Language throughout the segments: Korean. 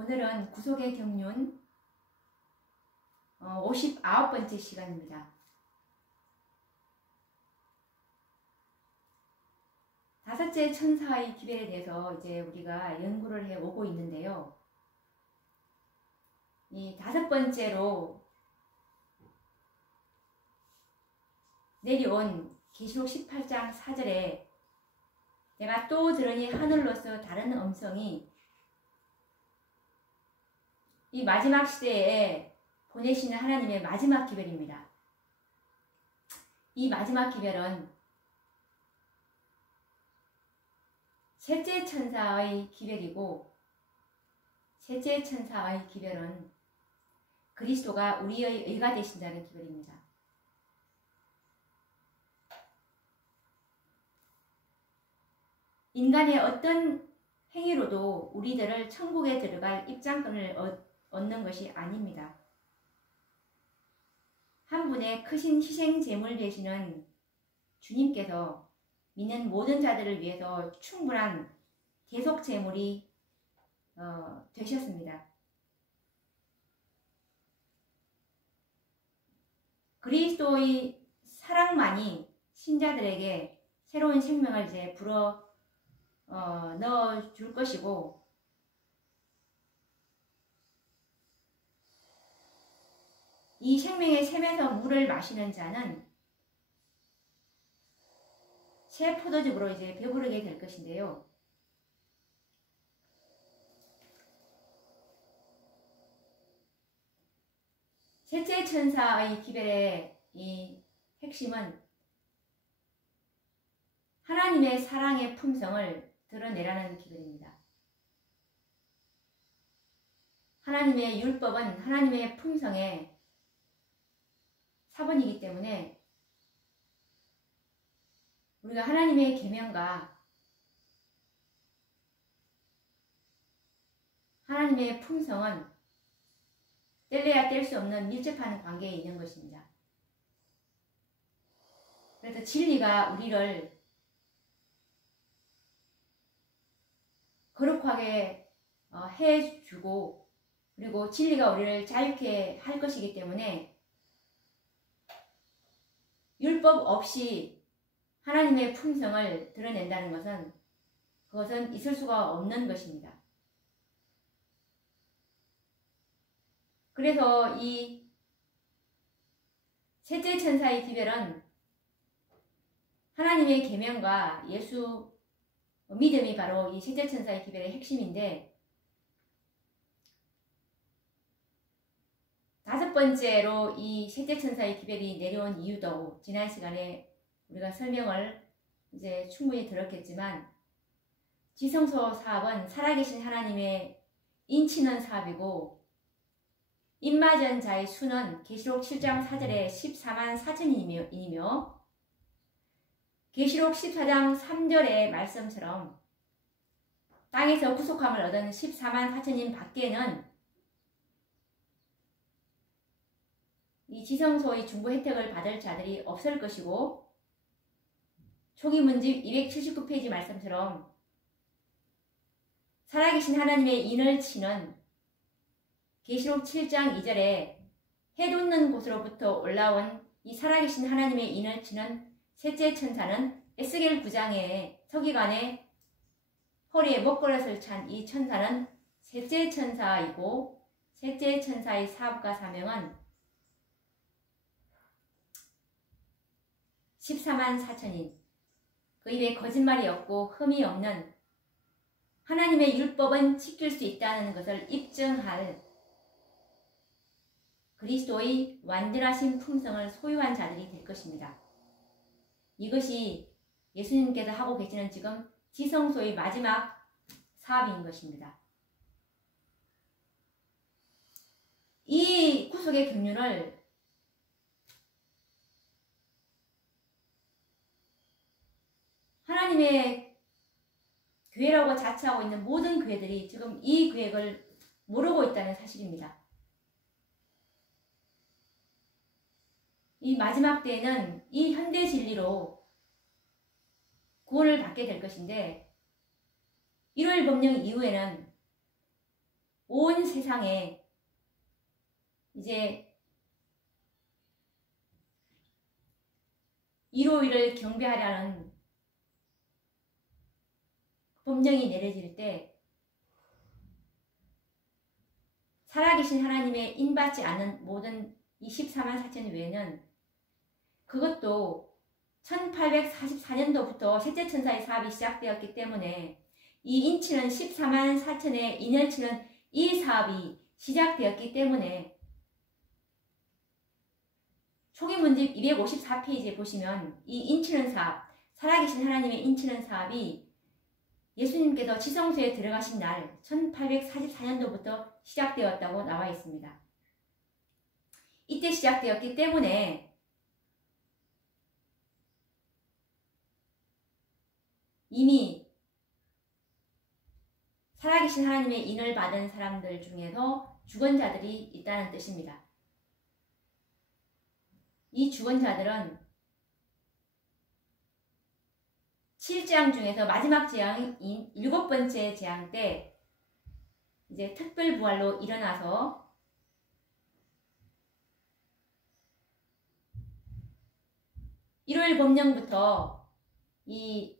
오늘은 구속의 경륜 59번째 시간입니다. 다섯째 천사의 기별에 대해서 이제 우리가 연구를 해 오고 있는데요. 이 다섯 번째로 내려온 계시록 18장 4절에 내가 또 들으니 하늘로서 다른 음성이 이 마지막 시대에 보내시는 하나님의 마지막 기별입니다. 이 마지막 기별은 셋째 천사의 기별이고, 셋째 천사의 기별은 그리스도가 우리의 의가 되신다는 기별입니다. 인간의 어떤 행위로도 우리들을 천국에 들어갈 입장권을 얻는 것이 아닙니다. 한 분의 크신 희생 제물 되시는 주님께서 믿는 모든 자들을 위해서 충분한 대속 제물이 되셨습니다. 그리스도의 사랑만이 신자들에게 새로운 생명을 이제 불어 넣어 줄 것이고, 이 생명의 샘에서 물을 마시는 자는 새 포도즙으로 이제 배부르게 될 것인데요. 셋째 천사의 기별의 이 핵심은 하나님의 사랑의 품성을 드러내라는 기별입니다. 하나님의 율법은 하나님의 품성의 사본이기 때문에 우리가 하나님의 계명과 하나님의 품성은 뗄래야 뗄 수 없는 밀접한 관계에 있는 것입니다. 그래서 진리가 우리를 거룩하게 해주고, 그리고 진리가 우리를 자유케 할 것이기 때문에 율법 없이 하나님의 품성을 드러낸다는 것은 그것은 있을 수가 없는 것입니다. 그래서 이 셋째 천사의 기별은 하나님의 계명과 예수 믿음이 바로 이 셋째 천사의 기별의 핵심인데, 다섯 번째로 이 셋째 천사의 기별이 내려온 이유도 지난 시간에 우리가 설명을 이제 충분히 들었겠지만, 지성소 사업은 살아계신 하나님의 인치는 사업이고, 입맞은 자의 수는 계시록 7장 4절에 14만 4천인이며 계시록 14장 3절의 말씀처럼 땅에서 구속함을 얻은 14만 4천인 밖에는 이 지성소의 중보 혜택을 받을 자들이 없을 것이고, 초기 문집 279페이지 말씀처럼 살아계신 하나님의 인을 치는 계시록 7장 2절에 해 돋는 곳으로부터 올라온 이 살아계신 하나님의 인을 치는 셋째 천사는 에스겔 9장의 서기관의 허리에 먹거릇을 찬 이 천사는 셋째 천사이고, 셋째 천사의 사업과 사명은 14만 4천인 그 입에 거짓말이 없고 흠이 없는 하나님의 율법은 지킬 수 있다는 것을 입증할 그리스도의 완전하신 품성을 소유한 자들이 될 것입니다. 이것이 예수님께서 하고 계시는 지금 지성소의 마지막 사업인 것입니다. 이 구속의 경륜을 하나님의 교회라고 자처하고 있는 모든 교회들이 지금 이 계획을 모르고 있다는 사실입니다. 이 마지막 때에는 이 현대 진리로 구원을 받게 될 것인데, 1월 법령 이후에는 온 세상에 이제 일요일을 경배하라는 법령이 내려질 때 살아계신 하나님의 인받지 않은 모든 이 14만 4천 외에는 그것도 1844년도부터 셋째 천사의 사업이 시작되었기 때문에 이 인치는 14만 4천에 인혈치는 이 사업이 시작되었기 때문에 초기문집 254페이지에 보시면 이 인치는 사업, 살아계신 하나님의 인치는 사업이 예수님께서 지성소에 들어가신 날 1844년도부터 시작되었다고 나와 있습니다. 이때 시작되었기 때문에 이미 살아계신 하나님의 인을 받은 사람들 중에서 주권자들이 있다는 뜻입니다. 이 주권자들은 7재앙 중에서 마지막 재앙인 7번째 재앙 때 이제 특별부활로 일어나서 일요일 법령부터 이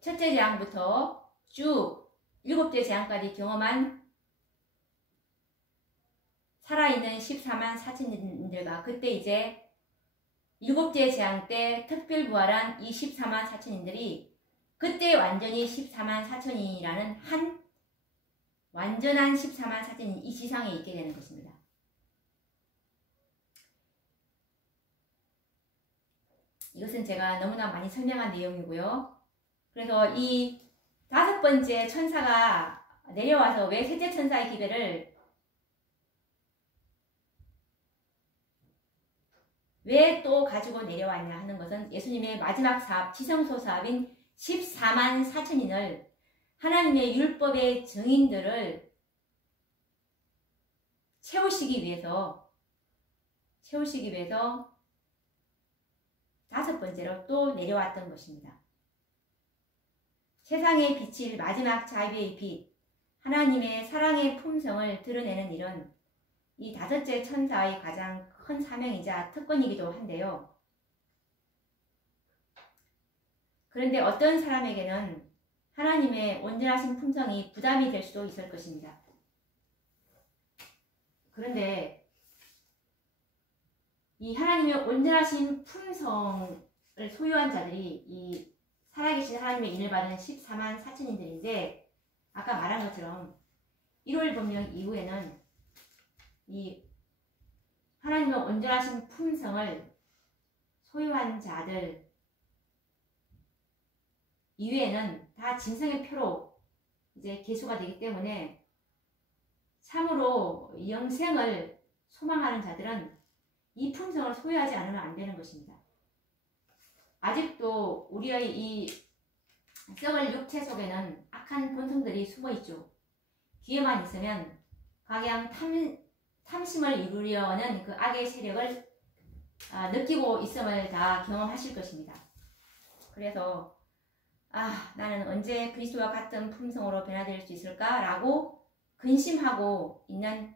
첫째 재앙부터 쭉 7째 재앙까지 경험한 살아있는 14만 4천인들과 그때 이제 7째 재앙 때 특별부활한 이 14만 4천인들이 그때 완전히 14만 4천이라는 한 완전한 14만 4천이 이 지상에 있게 되는 것입니다. 이것은 제가 너무나 많이 설명한 내용이고요. 그래서 이 5번째 천사가 내려와서 왜 셋째 천사의 기별을 왜 또 가지고 내려왔냐 하는 것은 예수님의 마지막 사업, 지성소 사업인 14만 4천인을 하나님의 율법의 증인들을 채우시기 위해서 5번째로 또 내려왔던 것입니다. 세상에 비칠 마지막 자비의 빛, 하나님의 사랑의 품성을 드러내는 일은 이 5째 천사의 가장 큰 사명이자 특권이기도 한데요. 그런데 어떤 사람에게는 하나님의 온전하신 품성이 부담이 될 수도 있을 것입니다. 그런데 이 하나님의 온전하신 품성을 소유한 자들이 이 살아계신 하나님의 인을 받은 14만 4천인들인데 아까 말한 것처럼 1월 법령 이후에는 이 하나님의 온전하신 품성을 소유한 자들 이외에는 다 짐승의 표로 이제 계수가 되기 때문에 참으로 영생을 소망하는 자들은 이 품성을 소유하지 않으면 안 되는 것입니다. 아직도 우리의 이 썩을 육체 속에는 악한 본성들이 숨어 있죠. 기회만 있으면 각양 탐심을 이루려는 그 악의 세력을 느끼고 있음을 다 경험하실 것입니다. 그래서 나는 언제 그리스도와 같은 품성으로 변화될 수 있을까? 라고 근심하고 있는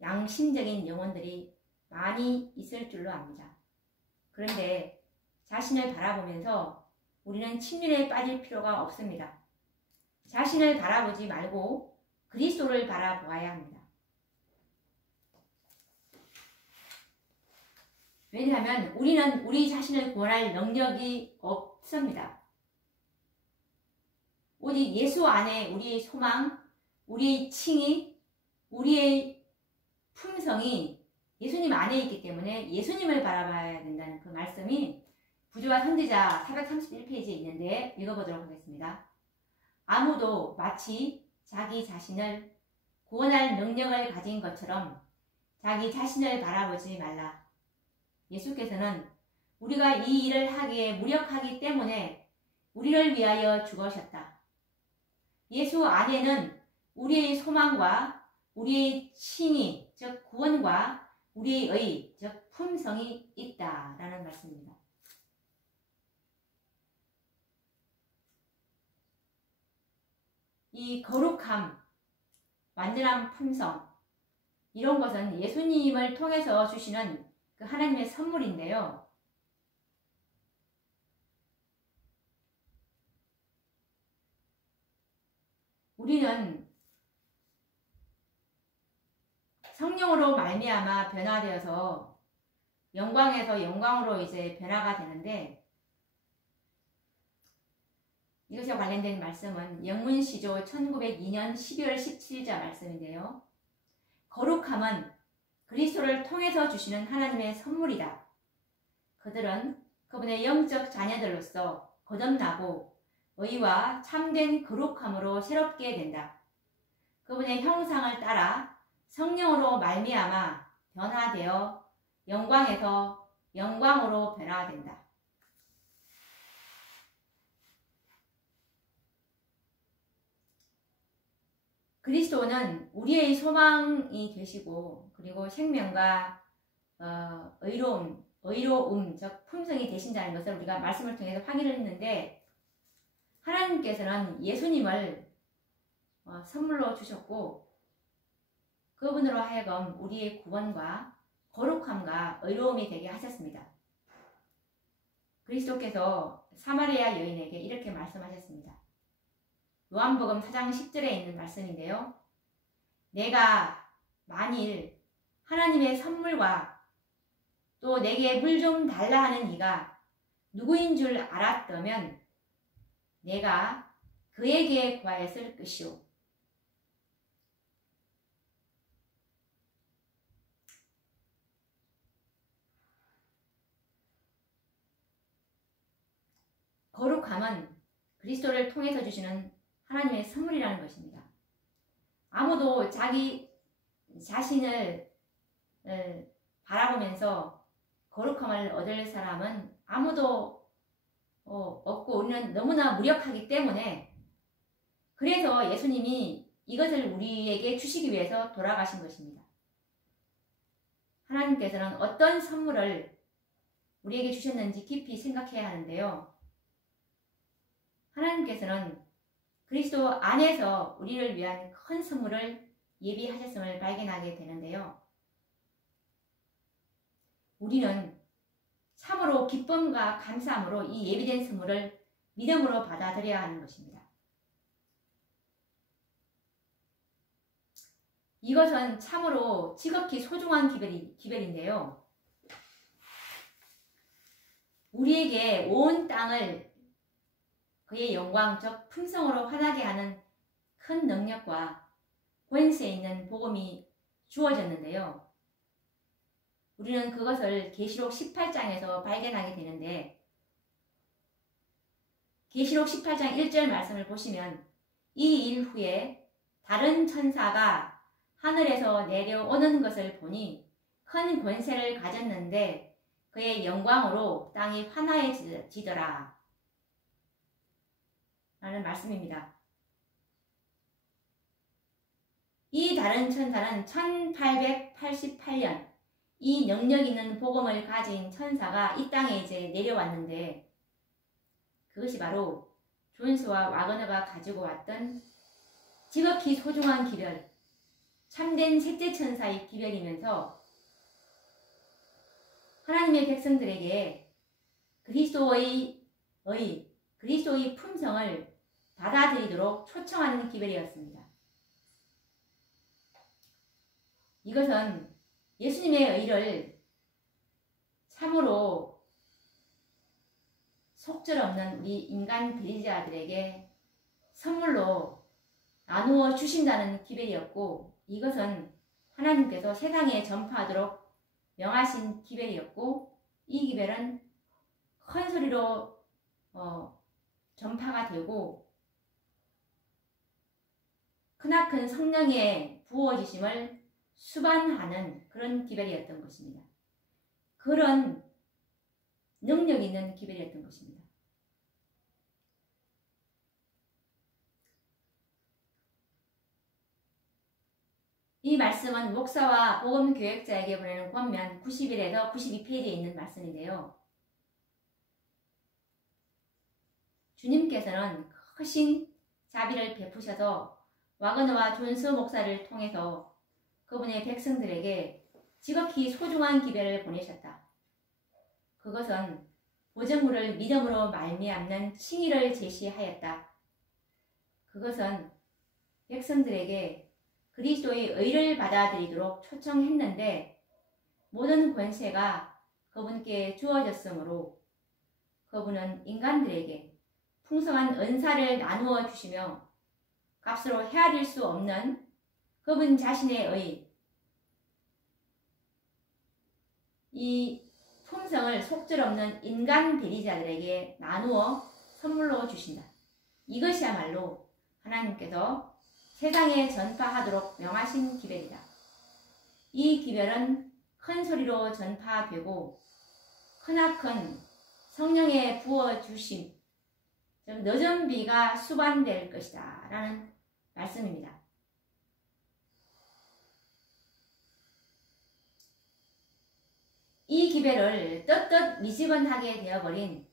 양심적인 영혼들이 많이 있을 줄로 압니다. 그런데 자신을 바라보면서 우리는 침륜에 빠질 필요가 없습니다. 자신을 바라보지 말고 그리스도를 바라보아야 합니다. 왜냐하면 우리는 우리 자신을 구원할 능력이 없습니다. 오직 예수 안에 우리의 소망, 우리의 칭의, 우리의 품성이 예수님 안에 있기 때문에 예수님을 바라봐야 된다는 그 말씀이 부조와 선지자 431페이지에 있는데 읽어보도록 하겠습니다. 아무도 마치 자기 자신을 구원할 능력을 가진 것처럼 자기 자신을 바라보지 말라. 예수께서는 우리가 이 일을 하기에 무력하기 때문에 우리를 위하여 죽으셨다. 예수 안에는 우리의 소망과 우리의 칭의, 즉 구원과 우리의 의, 즉 품성이 있다라는 말씀입니다. 이 거룩함, 완전한 품성, 이런 것은 예수님을 통해서 주시는 그 하나님의 선물인데요. 우리는 성령으로 말미암아 변화되어서 영광에서 영광으로 이제 변화가 되는데, 이것과 관련된 말씀은 영문시조 1902년 12월 17자 말씀인데요. 거룩함은 그리스도를 통해서 주시는 하나님의 선물이다. 그들은 그분의 영적 자녀들로서 거듭나고 의와 참된 거룩함으로 새롭게 된다. 그분의 형상을 따라 성령으로 말미암아 변화되어 영광에서 영광으로 변화된다. 그리스도는 우리의 소망이 되시고, 그리고 생명과 의로움, 즉 품성이 되신다는 것을 우리가 말씀을 통해서 확인을 했는데, 하나님께서는 예수님을 선물로 주셨고, 그분으로 하여금 우리의 구원과 거룩함과 의로움이 되게 하셨습니다. 그리스도께서 사마리아 여인에게 이렇게 말씀하셨습니다. 요한복음 4장 10절에 있는 말씀인데요. 내가 만일 하나님의 선물과 또 내게 물 좀 달라 하는 이가 누구인 줄 알았다면 내가 그에게 구하였을 것이오. 거룩함은 그리스도를 통해서 주시는 하나님의 선물이라는 것입니다. 아무도 자기 자신을 바라보면서 거룩함을 얻을 사람은 아무도 없고, 우리는 너무나 무력하기 때문에, 그래서 예수님이 이것을 우리에게 주시기 위해서 돌아가신 것입니다. 하나님께서는 어떤 선물을 우리에게 주셨는지 깊이 생각해야 하는데요. 하나님께서는 그리스도 안에서 우리를 위한 큰 선물을 예비하셨음을 발견하게 되는데요. 우리는 참으로 기쁨과 감사함으로 이 예비된 선물을 믿음으로 받아들여야 하는 것입니다. 이것은 참으로 지극히 소중한 기별인데요. 우리에게 온 땅을 그의 영광적 품성으로 환하게 하는 큰 능력과 권세 있는 복음이 주어졌는데요. 우리는 그것을 계시록 18장에서 발견하게 되는데, 계시록 18장 1절 말씀을 보시면 이 일 후에 다른 천사가 하늘에서 내려오는 것을 보니 큰 권세를 가졌는데 그의 영광으로 땅이 환하해지더라 라는 말씀입니다. 이 다른 천사는 1888년 이 능력 있는 복음을 가진 천사가 이 땅에 이제 내려왔는데, 그것이 바로 존스와 와그너가 가지고 왔던 지극히 소중한 기별, 참된 셋째 천사의 기별이면서 하나님의 백성들에게 그리스도의 품성을 받아들이도록 초청하는 기별이었습니다. 이것은 예수님의 의를 참으로 속절없는 우리 인간 배제자들에게 선물로 나누어 주신다는 기별이었고, 이것은 하나님께서 세상에 전파하도록 명하신 기별이었고, 이 기별은 큰 소리로 전파가 되고 크나큰 성령의 부어지심을 수반하는 그런 기별이었던 것입니다. 그런 능력 있는 기별이었던 것입니다. 이 말씀은 목사와 복음교역자에게 보내는 권면 91에서 92페이지에 있는 말씀인데요. 주님께서는 크신 자비를 베푸셔서 와그너와 존스 목사를 통해서 그분의 백성들에게 지극히 소중한 기별을 보내셨다. 그것은 보정물을 믿음으로 말미암는 칭의를 제시하였다. 그것은 백성들에게 그리스도의 의를 받아들이도록 초청했는데 모든 권세가 그분께 주어졌으므로 그분은 인간들에게 풍성한 은사를 나누어 주시며 값으로 헤아릴 수 없는 그분 자신의 이 품성을 속절없는 인간 대리자들에게 나누어 선물로 주신다. 이것이야말로 하나님께서 세상에 전파하도록 명하신 기별이다. 이 기별은 큰 소리로 전파되고 크나큰 성령의 부어주심, 즉 늦은 비가 수반될 것이다 라는 말씀입니다. 이 기별을 떳떳 미지근하게 되어버린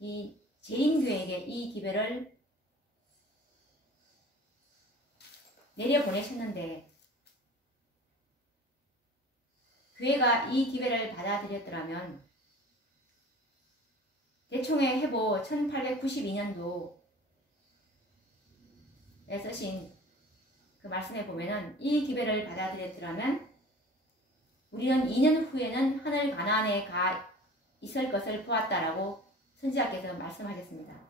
이 재림교회에게 이 기별을 내려보내셨는데 교회가 이 기별을 받아들였더라면 대총회 회보 1892년도에 쓰신 그 말씀에 보면은 이 기별을 받아들였더라면 우리는 2년 후에는 하늘 가나안에 가 있을 것을 보았다라고 선지자께서 말씀하셨습니다.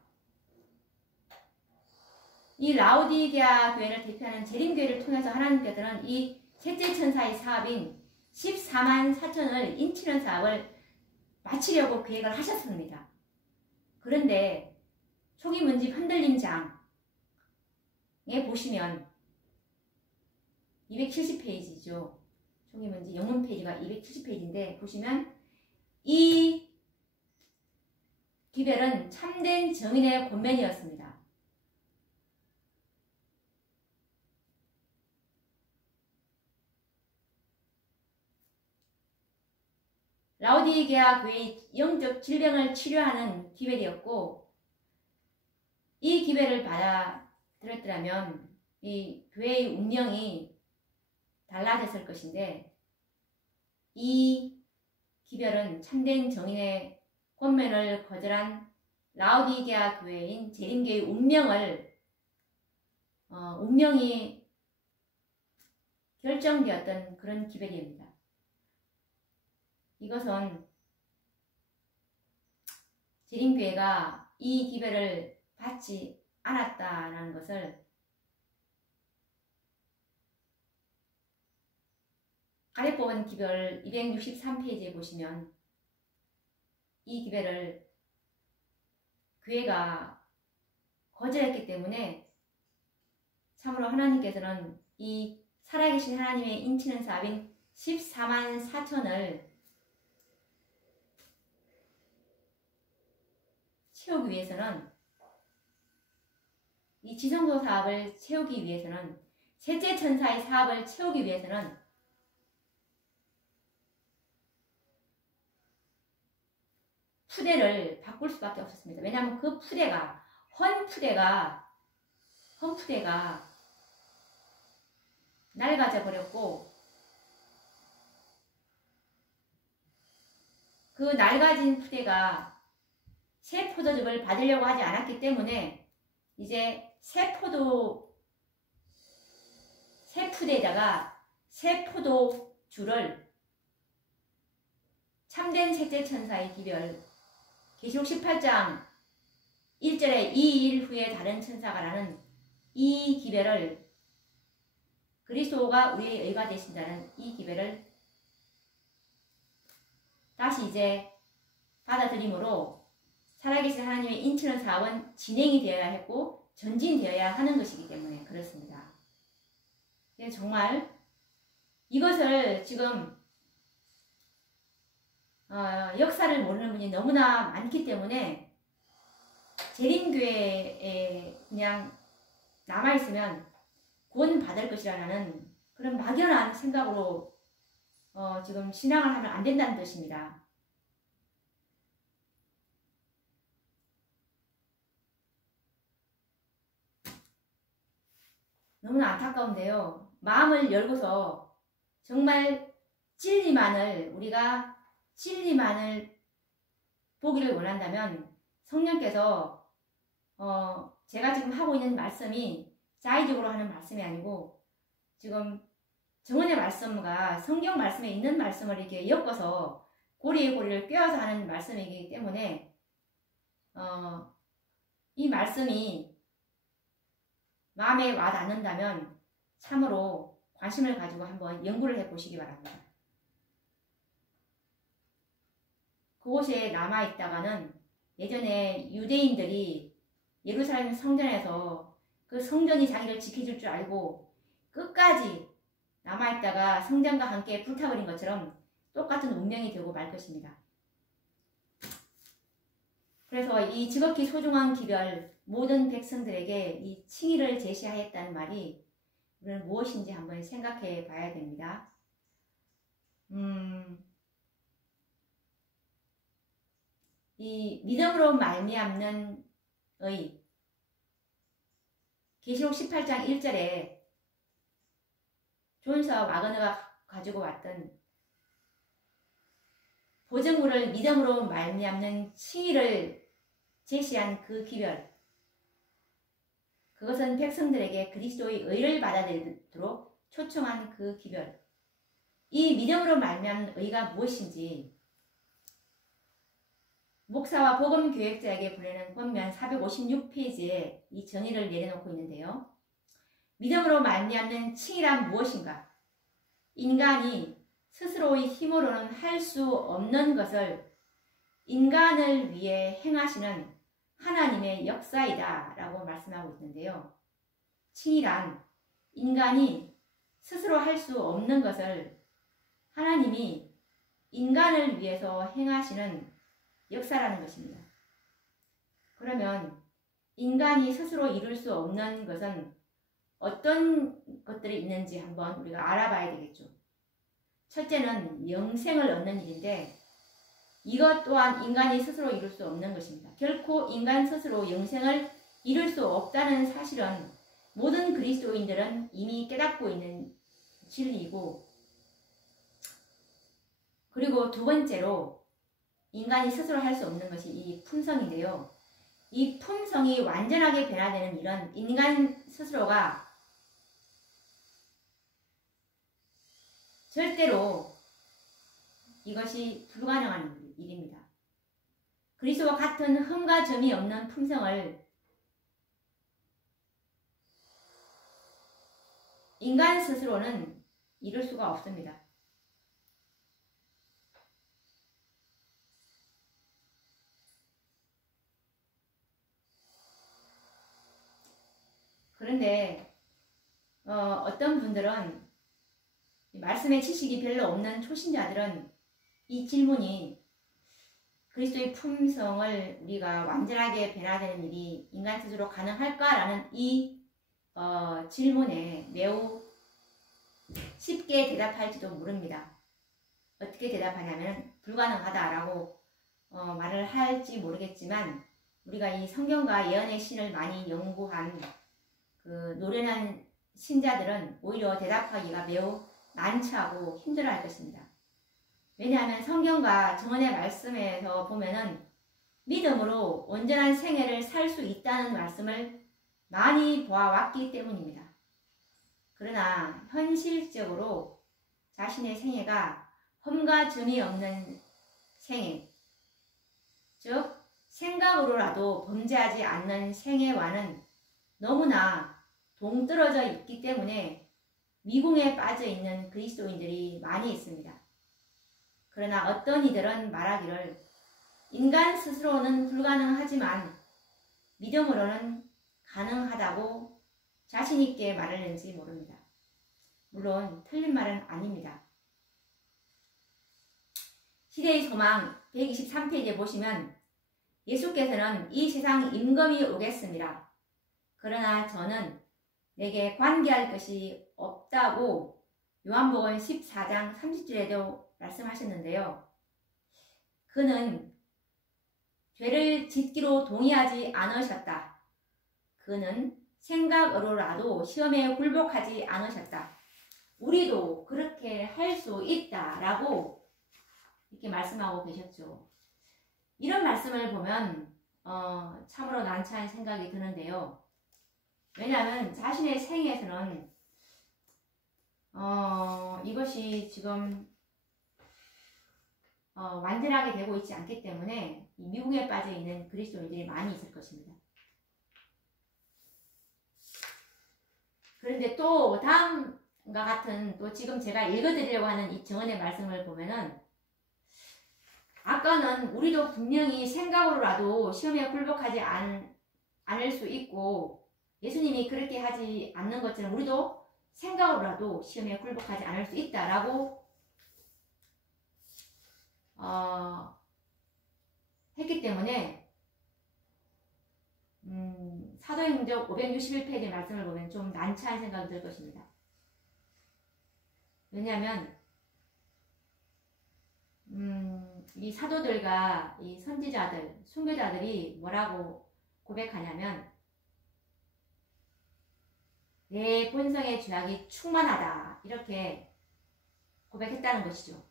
이 라오디게아 교회를 대표하는 재림교회를 통해서 하나님께서는 이 셋째 천사의 사업인 14만 4천을 인치는 사업을 마치려고 계획을 하셨습니다. 그런데 초기 문집 흔들림장에 보시면 270페이지죠. 초기 문집 영문 페이지가 270페이지인데 보시면 이 기별은 참된 정인의 권면이었습니다. 라오디게아 교회의 영적 질병을 치료하는 기별이었고 이 기별을 받아들였더라면 이 교회의 운명이 달라졌을 것인데 이 기별은 참된 정인의 권면을 거절한 라오디게아 교회인 재림교의 운명이 결정되었던 그런 기별입니다. 이것은 재림교회가 이 기별을 받지 않았다라는 것을 아래 뽑은 기별 263페이지에 보시면 이 기별을 교회가 거절했기 때문에 참으로 하나님께서는 이 살아계신 하나님의 인치는 사업인 14만 4천을 채우기 위해서는 이 지성소 사업을 채우기 위해서는 셋째 천사의 사업을 채우기 위해서는 푸대를 바꿀 수밖에 없었습니다. 왜냐하면 그 푸대가 헌 푸대가 낡아져 버렸고 그 낡아진 푸대가 새 포도즙을 받으려고 하지 않았기 때문에 이제 새 푸대에다가 새 포도주를 참된 셋째 천사의 기별 계시록 18장 1절에 2일 후에 다른 천사가 라는 이 기별을 그리스도가 우리의 의가 되신다는 이 기별을 다시 이제 받아들임으로 살아계신 하나님의 인치는 사업은 진행이 되어야 했고 전진되어야 하는 것이기 때문에 그렇습니다. 정말 이것을 지금 역사를 모르는 분이 너무나 많기 때문에 재림교회에 그냥 남아있으면 구원받을 것이라는 그런 막연한 생각으로 지금 신앙을 하면 안 된다는 뜻입니다. 너무나 안타까운데요. 마음을 열고서 정말 우리가 진리만을 보기를 원한다면 성령께서 제가 지금 하고 있는 말씀이 자의적으로 하는 말씀이 아니고 지금 정언의 말씀과 성경 말씀에 있는 말씀을 이렇게 엮어서 고리에 고리를 꿰어서 하는 말씀이기 때문에 이 말씀이 마음에 와 닿는다면 참으로 관심을 가지고 한번 연구를 해보시기 바랍니다. 그곳에 남아있다가는 예전에 유대인들이 예루살렘 성전에서 그 성전이 자기를 지켜줄 줄 알고 끝까지 남아있다가 성전과 함께 불타버린 것처럼 똑같은 운명이 되고 말 것입니다. 그래서 이 지극히 소중한 기별 모든 백성들에게 이 칭의를 제시하였다는 말이 우리는 무엇인지 한번 생각해 봐야 됩니다. 이 믿음으로 말미암는 의 계시록 18장 1절에 존스와 와그너가 가지고 왔던 보증물을 믿음으로 말미암는 칭의를 제시한 그 기별, 그것은 백성들에게 그리스도의 의를 받아들이도록 초청한 그 기별. 이 믿음으로 말미암는 의가 무엇인지 목사와 복음교역자에게 보내는 권면 456페이지에 이 정의를 내려놓고 있는데요. 믿음으로 말미암는 칭의란 무엇인가? 인간이 스스로의 힘으로는 할 수 없는 것을 인간을 위해 행하시는 하나님의 역사이다 라고 말씀하고 있는데요. 칭의란 인간이 스스로 할 수 없는 것을 하나님이 인간을 위해서 행하시는 역사라는 것입니다. 그러면 인간이 스스로 이룰 수 없는 것은 어떤 것들이 있는지 한번 우리가 알아봐야 되겠죠. 첫째는 영생을 얻는 일인데 이것 또한 인간이 스스로 이룰 수 없는 것입니다. 결코 인간 스스로 영생을 이룰 수 없다는 사실은 모든 그리스도인들은 이미 깨닫고 있는 진리이고, 그리고 두 번째로 인간이 스스로 할 수 없는 것이 이 품성인데요. 이 품성이 완전하게 변화되는 일은 인간 스스로가 절대로 이것이 불가능한 일입니다. 그리스도와 같은 흠과 점이 없는 품성을 인간 스스로는 이룰 수가 없습니다. 그런데 어떤 분들은 말씀의 지식이 별로 없는 초신자들은 이 질문이 그리스도의 품성을 우리가 완전하게 변화되는 일이 인간 스스로 가능할까라는 이 질문에 매우 쉽게 대답할지도 모릅니다. 어떻게 대답하냐면 불가능하다라고 말을 할지 모르겠지만, 우리가 이 성경과 예언의 신을 많이 연구한 그 노련한 신자들은 오히려 대답하기가 매우 난처하고 힘들어할 것입니다. 왜냐하면 성경과 정언의 말씀에서 보면은 믿음으로 온전한 생애를 살 수 있다는 말씀을 많이 보아왔기 때문입니다. 그러나 현실적으로 자신의 생애가 흠과 점이 없는 생애, 즉 생각으로라도 범죄하지 않는 생애와는 너무나 동떨어져 있기 때문에 미궁에 빠져 있는 그리스도인들이 많이 있습니다. 그러나 어떤 이들은 말하기를 인간 스스로는 불가능하지만 믿음으로는 가능하다고 자신있게 말하는지 모릅니다. 물론 틀린 말은 아닙니다. 시대의 소망 123페이지에 보시면 예수께서는 이 세상 임금이 오겠습니다. 그러나 저는 내게 관계할 것이 없다고 요한복음 14장 30절에도 말씀하셨는데요. 그는 죄를 짓기로 동의하지 않으셨다. 그는 생각으로라도 시험에 굴복하지 않으셨다. 우리도 그렇게 할 수 있다라고 이렇게 말씀하고 계셨죠. 이런 말씀을 보면 참으로 난처한 생각이 드는데요. 왜냐하면 자신의 생애에서는 이것이 지금 완전하게 되고 있지 않기 때문에 미궁에 빠져 있는 그리스도인들이 많이 있을 것입니다. 그런데 또 다음과 같은 또 지금 제가 읽어드리려고 하는 이 정언의 말씀을 보면은 아까는 우리도 분명히 생각으로라도 시험에 굴복하지 않을 수 있고 예수님이 그렇게 하지 않는 것처럼 우리도 생각으로라도 시험에 굴복하지 않을 수 있다라고 했기 때문에 사도행전 561페이지 말씀을 보면 좀 난처한 생각이 들 것입니다. 왜냐하면 이 사도들과 이 선지자들, 순교자들이 뭐라고 고백하냐면 내 본성의 죄악이 충만하다 이렇게 고백했다는 것이죠.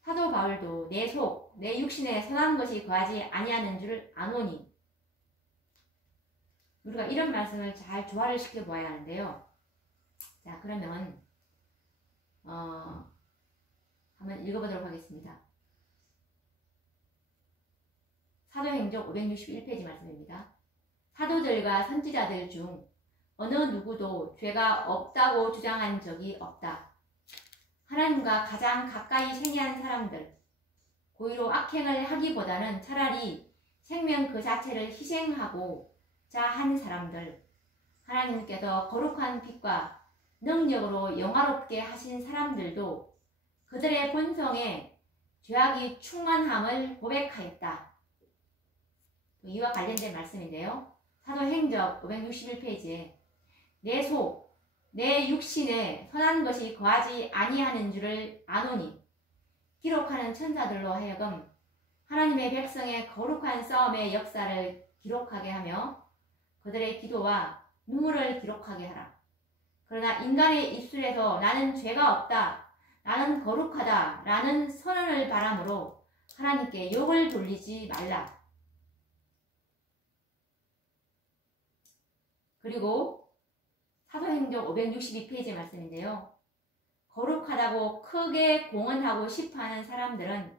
사도 바울도 내 속, 내 육신에 선한 것이 거하지 아니하는 줄 아노니 우리가 이런 말씀을 잘 조화를 시켜 보아야 하는데요. 자, 그러면 한번 읽어보도록 하겠습니다. 사도행전 561페이지 말씀입니다. 사도들과 선지자들 중 어느 누구도 죄가 없다고 주장한 적이 없다. 하나님과 가장 가까이 생애한 사람들, 고의로 악행을 하기보다는 차라리 생명 그 자체를 희생하고 자한 사람들, 하나님께서 거룩한 빛과 능력으로 영화롭게 하신 사람들도 그들의 본성에 죄악이 충만함을 고백하였다. 이와 관련된 말씀인데요. 사도행전 561페이지에 내 속, 내 육신에 선한 것이 거하지 아니하는 줄을 아노니 기록하는 천사들로 하여금 하나님의 백성의 거룩한 싸움의 역사를 기록하게 하며 그들의 기도와 눈물을 기록하게 하라. 그러나 인간의 입술에서 나는 죄가 없다, 나는 거룩하다 라는 선언을 바람으로 하나님께 욕을 돌리지 말라. 그리고 사도행전 562페이지 말씀인데요. 거룩하다고 크게 공언하고 싶어하는 사람들은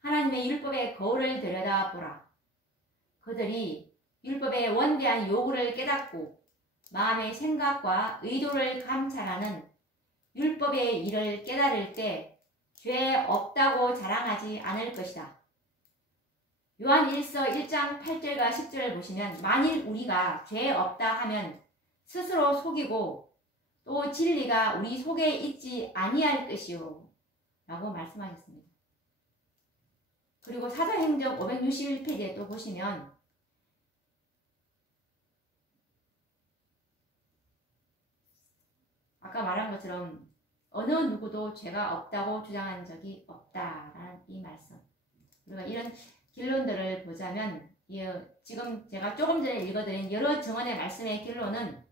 하나님의 율법의 거울을 들여다보라. 그들이 율법의 원대한 요구를 깨닫고 마음의 생각과 의도를 감찰하는 율법의 일을 깨달을 때 죄 없다고 자랑하지 않을 것이다. 요한일서 1장 8절과 10절을 보시면 만일 우리가 죄 없다 하면 스스로 속이고 또 진리가 우리 속에 있지 아니할 것이요 라고 말씀하셨습니다. 그리고 사도행전 561페이지에 또 보시면 아까 말한 것처럼 어느 누구도 죄가 없다고 주장한 적이 없다라는 이 말씀. 우리가 이런 결론들을 보자면 지금 제가 조금 전에 읽어드린 여러 정언의 말씀의 결론은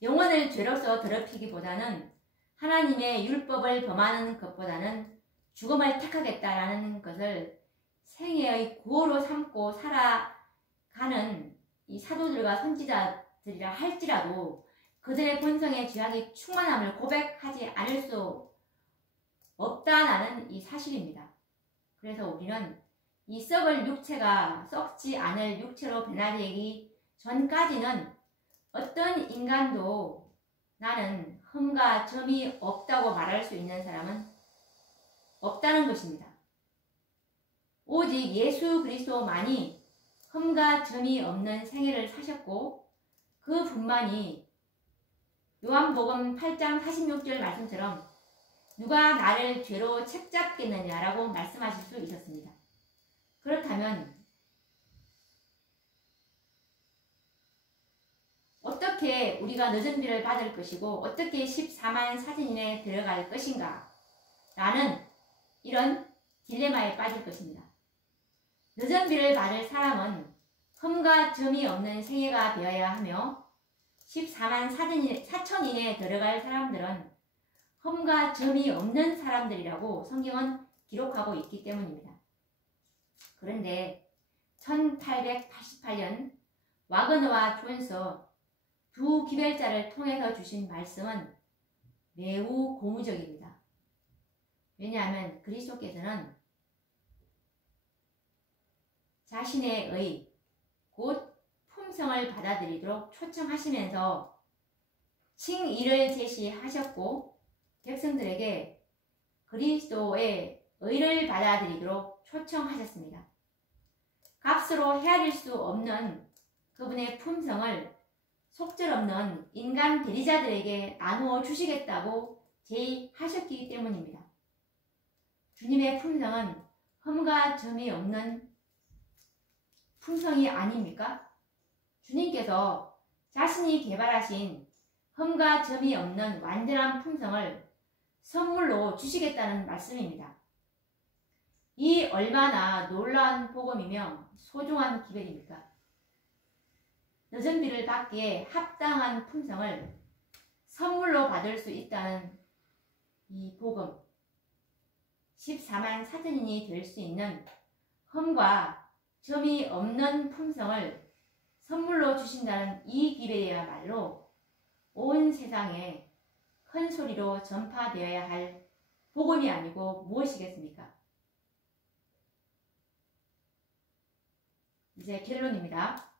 영혼을 죄로서 더럽히기보다는 하나님의 율법을 범하는 것보다는 죽음을 택하겠다라는 것을 생애의 구호로 삼고 살아가는 이 사도들과 선지자들이라 할지라도 그들의 본성의 죄악이 충만함을 고백하지 않을 수 없다는 이 사실입니다. 그래서 우리는 이 썩을 육체가 썩지 않을 육체로 변화되기 전까지는 어떤 인간도 나는 흠과 점이 없다고 말할 수 있는 사람은 없다는 것입니다. 오직 예수 그리스도만이 흠과 점이 없는 생애를 사셨고 그분만이 요한복음 8장 46절 말씀처럼 누가 나를 죄로 책잡겠느냐라고 말씀하실 수 있었습니다. 그렇다면 어떻게 우리가 늦은 비를 받을 것이고 어떻게 14만 사진인에 들어갈 것인가 라는 이런 딜레마에 빠질 것입니다. 늦은 비를 받을 사람은 흠과 점이 없는 생애가 되어야 하며 14만 4천인에 들어갈 사람들은 흠과 점이 없는 사람들이라고 성경은 기록하고 있기 때문입니다. 그런데 1888년 와그너와 존스 두 기별자를 통해서 주신 말씀은 매우 고무적입니다. 왜냐하면 그리스도께서는 자신의 의, 곧 품성을 받아들이도록 초청하시면서 칭의를 제시하셨고 백성들에게 그리스도의 의를 받아들이도록 초청하셨습니다. 값으로 헤아릴 수 없는 그분의 품성을 속절없는 인간 대리자들에게 나누어 주시겠다고 제의하셨기 때문입니다. 주님의 품성은 흠과 점이 없는 품성이 아닙니까? 주님께서 자신이 개발하신 흠과 점이 없는 완전한 품성을 선물로 주시겠다는 말씀입니다. 이 얼마나 놀라운 복음이며 소중한 기별입니까? 늦은 비를 받기에 합당한 품성을 선물로 받을 수 있다는 이 복음, 14만 4천인이 될 수 있는 흠과 점이 없는 품성을 선물로 주신다는 이 기별이야말로 온 세상에 큰 소리로 전파되어야 할 복음이 아니고 무엇이겠습니까? 이제 결론입니다.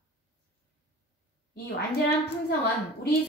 이 완전한 품성은 우리